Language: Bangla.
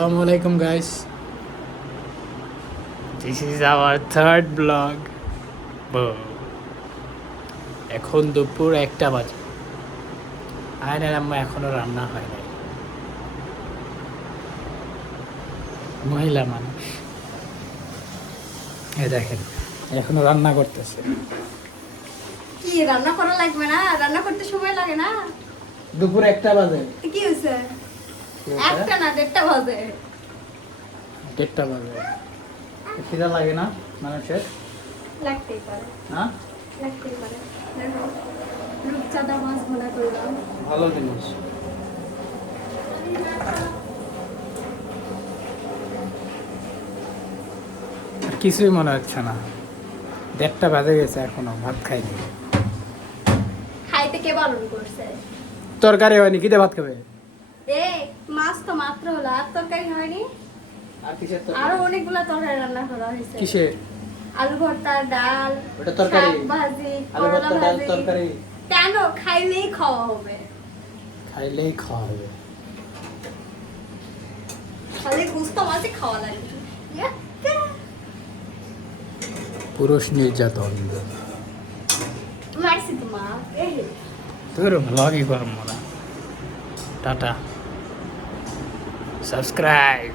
Assalamualaikum guys. This is our third vlog. এখন দুপুর 1টা বাজে। আয়নার আম্মা এখনো রান্না হয় নাই। মহিলা মানুষ এই দেখেন এখনো রান্না করতেছে। কি রান্না করা লাগবে না? রান্না করতে সময় লাগে না? দুপুর 1টা বাজে। কি হইছে? একটা না 1:30 বাজে। 1:30 বাজে। খিদা লাগে না মানুষের? লাগতেই পারে। হ্যাঁ? লাগতেই পারে। দেখো রূপচাঁদা মাছ ভুনা করলাম। ভালো জিনিস। আর কিছুই মনে হচ্ছে না। 1:30 বাজে গেছে এখনো ভাত খাইনি। খাইতে কে বারণ করছে? তরকারি হয়নি, কি দিয়ে ভাত খাবে? মাছ তো মাত্র হলো, আর তরকারি হয়নি? আর কিসের তরকারি? আরো অনেকগুলা তরকারি রান্না করা হয়েছে। কিসের? আলু ভর্তা, ডাল, ওটা তরকারি? শাক ভাজি, আলু করলা ভর্তা, ডাল, ভাজি। তরকারি? কেন? খাইলেই খাওয়া হবে। খাইলেই খাওয়া হবে। খালি গুস্তা মাছে খাওয়া লাগে। পুরুষ নির্যাতন। মারছি তোমার। তোর ব্লগই করবো না। Tata, subscribe.